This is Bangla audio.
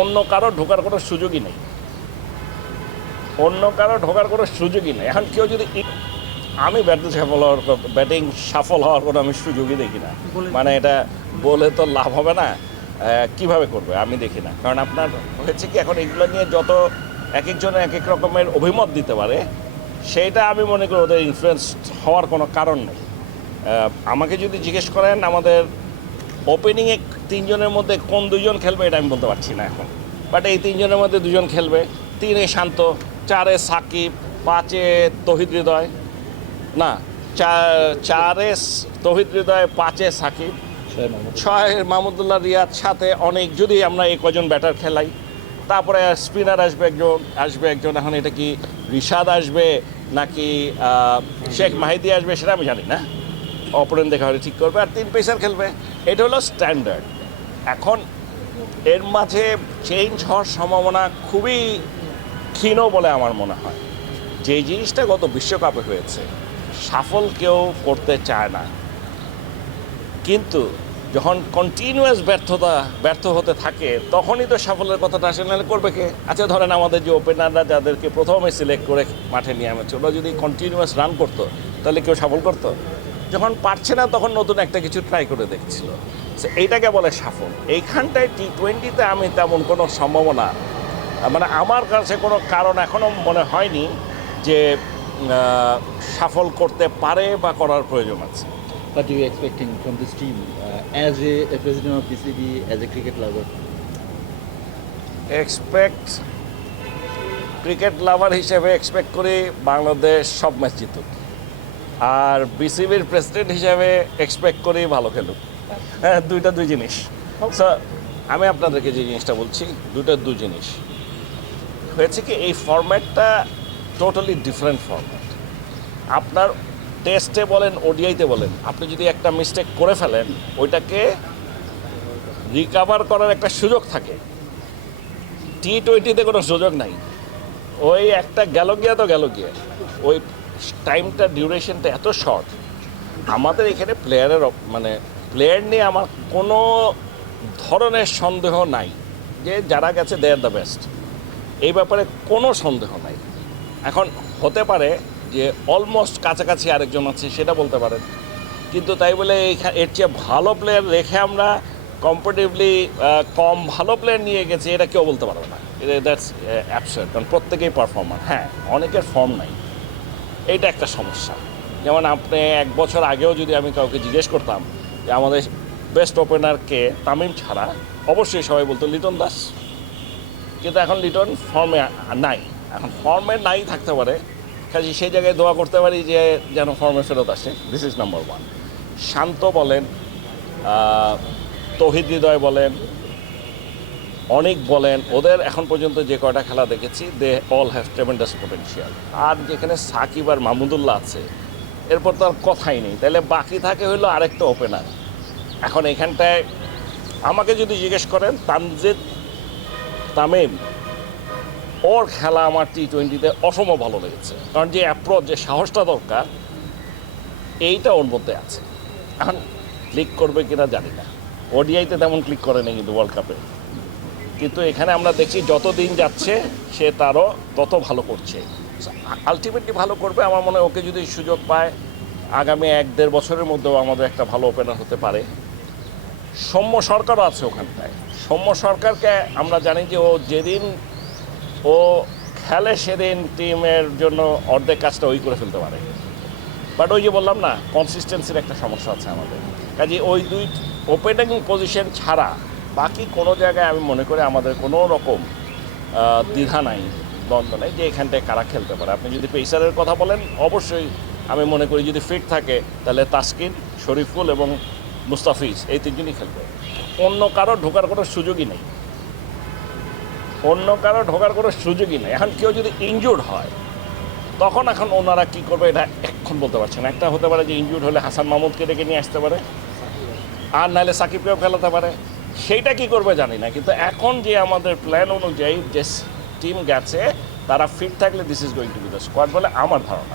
অন্য কারো ঢোকার কোনো সুযোগই নেই, এখন কেউ যদি আমি ব্যাটিং সফল হওয়ার কোনো আমি সুযোগই দেখি না। মানে এটা বলে তো লাভ হবে না, কিভাবে করবে আমি দেখি না। কারণ আপনার হয়েছে কি, এখন এগুলো নিয়ে যত এক একজনের এক এক রকমের অভিমত দিতে পারে, সেইটা আমি মনে করি ওদের ইনফ্লুয়েন্স হওয়ার কোনো কারণ নেই। আমাকে যদি জিজ্ঞেস করেন আমাদের ওপেনিংয়ে তিনজনের মধ্যে কোন দুইজন খেলবে এটা আমি বলতে পারছি না এখন, বাট এই তিনজনের মধ্যে দুজন খেলবে। 3-এ শান্ত, 4-এ সাকিব, 5-এ তৌহিদ হৃদয়, না 4-এ তৌহিদ হৃদয়, 5-এ সাকিব, 6-এ মাহমুদুল্লাহ রিয়াদ, 7-এ অনেক, যদি আমরা এই কজন ব্যাটার খেলাই। তারপরে স্পিনার আসবে একজন। এখন এটা কি রিশাদ আসবে নাকি শেখ মাহিদি আসবে সেটা আমি জানি না, অপোনেন্ট দেখা হলে ঠিক করবে। আর 3 পেসার খেলবে, এটা হলো স্ট্যান্ডার্ড। এখন এর মাঝে চেঞ্জ হওয়ার সম্ভাবনা খুবই ক্ষীণ বলে আমার মনে হয়। যে জিনিসটা গত বিশ্বকাপে হয়েছে, সাফল কেউ করতে চায় না, কিন্তু যখন কন্টিনিউয়াস ব্যর্থ হতে থাকে তখনই তো সাফল্যের কথাটা আসে, নাহলে করবে কে? আচ্ছা ধরেন আমাদের যে ওপেনাররা যাদেরকে প্রথমে সিলেক্ট করে মাঠে নিয়ে আনছে, ওরা যদি কন্টিনিউয়াস রান করতো তাহলে কেউ সফল করতো? যখন পারছে না তখন নতুন একটা কিছু ট্রাই করে দেখছিল, এইটাকে বলে সাফল। এইখানটায় T20-তে আমি তেমন কোনো সম্ভাবনা, মানে আমার কাছে কোনো কারণ এখনও মনে হয়নি যে সফল করতে পারে বা করার প্রয়োজন আছে। What are you expecting from this team as a president of BCB, as a cricket lover? Cricket লাভার হিসেবে এক্সপেক্ট করি বাংলাদেশ সব ম্যাচ জিতুক, আর বিসিবির প্রেসিডেন্ট হিসেবে এক্সপেক্ট করি ভালো খেলুক। হ্যাঁ, দুই জিনিস। সো আমি আপনাদেরকে যে জিনিসটা বলছি, দুই জিনিস হয়েছে কি, এই ফরম্যাটটা টোটালি ডিফারেন্ট ফরম্যাট। আপনার টেস্টে বলেন, ওডিআইতে বলেন, আপনি যদি একটা মিস্টেক করে ফেলেন ওইটাকে রিকাভার করার একটা সুযোগ থাকে। T20-তে কোনো সুযোগ নাই, ওই একটা গেল গিয়া, ওই টাইমটা ডিউরেশনটা এত শর্ট। আমাদের এখানে প্লেয়ার নিয়ে আমার কোনো ধরনের সন্দেহ নাই যে যারা গেছে দে আর দ্য বেস্ট, এই ব্যাপারে কোনো সন্দেহ নাই। এখন হতে পারে যে অলমোস্ট কাছাকাছি আরেকজন আছে, সেটা বলতে পারেন, কিন্তু তাই বলে এর চেয়ে ভালো প্লেয়ার রেখে আমরা কম্পারেটিভলি কম ভালো প্লেয়ার নিয়ে গেছি এটা কেউ বলতে পারবে না। দ্যাটস অ্যাবসার্ড, কারণ প্রত্যেকেই পারফর্মার। হ্যাঁ, অনেকের ফর্ম নাই, এইটা একটা সমস্যা। যেমন আপনি 1 বছর আগেও যদি আমি কাউকে জিজ্ঞেস করতাম যে আমাদের বেস্ট ওপেনারকে, তামিম ছাড়া অবশ্যই সবাই বলতো লিটন দাস, কিন্তু এখন লিটন ফর্মে নাই। এখন ফর্মে নাই থাকতে পারে, কাজে সেই জায়গায় দোয়া করতে পারি যে যেন ফর্মে ফেরত আসে। This is number 1। শান্ত বলেন, তৌহিদ হৃদয় বলেন, অনেক বলেন, ওদের এখন পর্যন্ত যে কয়টা খেলা দেখেছি, they all have tremendous potential. আর যেখানে সাকিব আর মাহমুদুল্লাহ আছে, এরপর তো আর কথাই নেই, তাহলে বাকি থাকে হইলো আরেকটা ওপেনার। এখন এখানটায় আমাকে যদি জিজ্ঞেস করেন, তামিম ওর খেলা আমার T20-তে অসম ভালো লেগেছে, কারণ যে অ্যাপ্রোচ, যে সাহসটা দরকার, এইটা ওর মধ্যে আছে। এখন ক্লিক করবে কিনা জানি না, ওডিআইতে তেমন ক্লিক করে না কিন্তু ওয়ার্ল্ড কাপে, কিন্তু এখানে আমরা দেখছি যত দিন যাচ্ছে সে তারও তত ভালো করছে। আলটিমেটলি ভালো করবে আমার মনে হয়। ওকে যদি সুযোগ পায় আগামী 1-1.5 বছরের মধ্যেও আমাদের একটা ভালো ওপেনার হতে পারে। সৌম্য সরকারও আছে ওখানটায়। সৌম্য সরকারকে আমরা জানি যে ও যেদিন ও খেলে সেদিন টিমের জন্য অর্ধেক কাজটা ওই করে ফেলতে পারে, বাট ওই যে বললাম না, কনসিস্টেন্সির একটা সমস্যা আছে আমাদের। কাজে ওই 2 ওপেনিং পজিশন ছাড়া বাকি কোনো জায়গায় আমি মনে করি আমাদের কোনো রকম দ্বিধা নাই, দ্বন্দ্ব নেই যে এখানটায় কারা খেলতে পারে। আপনি যদি পেসারের কথা বলেন, অবশ্যই আমি মনে করি যদি ফিট থাকে তাহলে তাসকিন, শরীফুল এবং মুস্তাফিজ, এই 3 জনই খেলবে। অন্য কারো ঢোকার কোনো সুযোগই নেই, এখন কেউ যদি ইনজুর্ড হয় তখন এখন ওনারা কী করবে এটা এখন বলতে পারছে না। একটা হতে পারে যে ইনজুর্ড হলে হাসান মাহমুদকে ডেকে নিয়ে আসতে পারে, আর নাহলে সাকিবকেও খেলাতে পারে, সেইটা কি করবে জানি না। কিন্তু এখন যে আমাদের প্ল্যান অনুযায়ী যে টিম গেছে, তারা ফিট থাকলে this is going to B the squad বলে আমার ধারণা।